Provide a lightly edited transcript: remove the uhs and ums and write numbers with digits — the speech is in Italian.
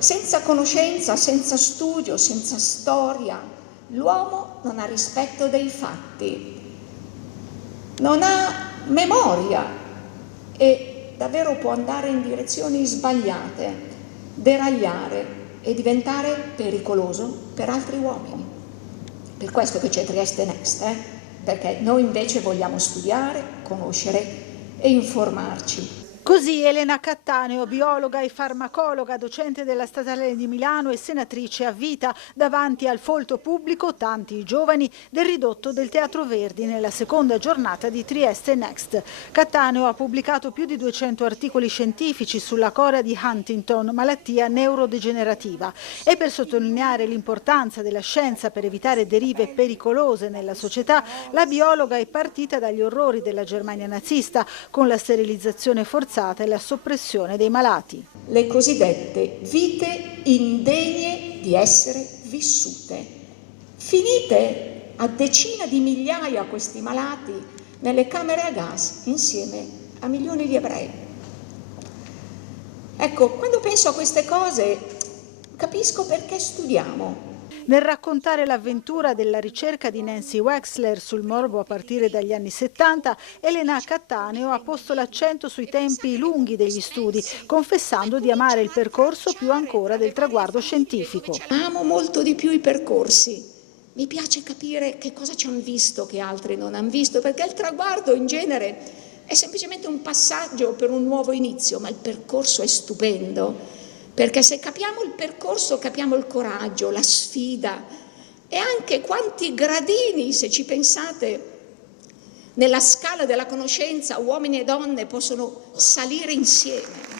Senza conoscenza, senza studio, senza storia, l'uomo non ha rispetto dei fatti, non ha memoria e davvero può andare in direzioni sbagliate, deragliare e diventare pericoloso per altri uomini. Per questo che c'è Trieste Next, perché noi invece vogliamo studiare, conoscere e informarci. Così Elena Cattaneo, biologa e farmacologa, docente della Statale di Milano e senatrice a vita, davanti al folto pubblico, tanti i giovani, del ridotto del Teatro Verdi nella seconda giornata di Trieste Next. Cattaneo ha pubblicato più di 200 articoli scientifici sulla cora di Huntington, malattia neurodegenerativa. E per sottolineare l'importanza della scienza per evitare derive pericolose nella società, la biologa è partita dagli orrori della Germania nazista, con la sterilizzazione forzata e la soppressione dei malati. Le cosiddette vite indegne di essere vissute. Finite a decine di migliaia questi malati nelle camere a gas insieme a milioni di ebrei. Ecco, quando penso a queste cose capisco perché studiamo. Nel raccontare l'avventura della ricerca di Nancy Wexler sul morbo a partire dagli anni 70, Elena Cattaneo ha posto l'accento sui tempi lunghi degli studi, confessando di amare il percorso più ancora del traguardo scientifico. Amo molto di più i percorsi. Mi piace capire che cosa ci hanno visto che altri non hanno visto, perché il traguardo in genere è semplicemente un passaggio per un nuovo inizio, ma il percorso è stupendo. Perché se capiamo il percorso, capiamo il coraggio, la sfida e anche quanti gradini, se ci pensate, nella scala della conoscenza uomini e donne possono salire insieme.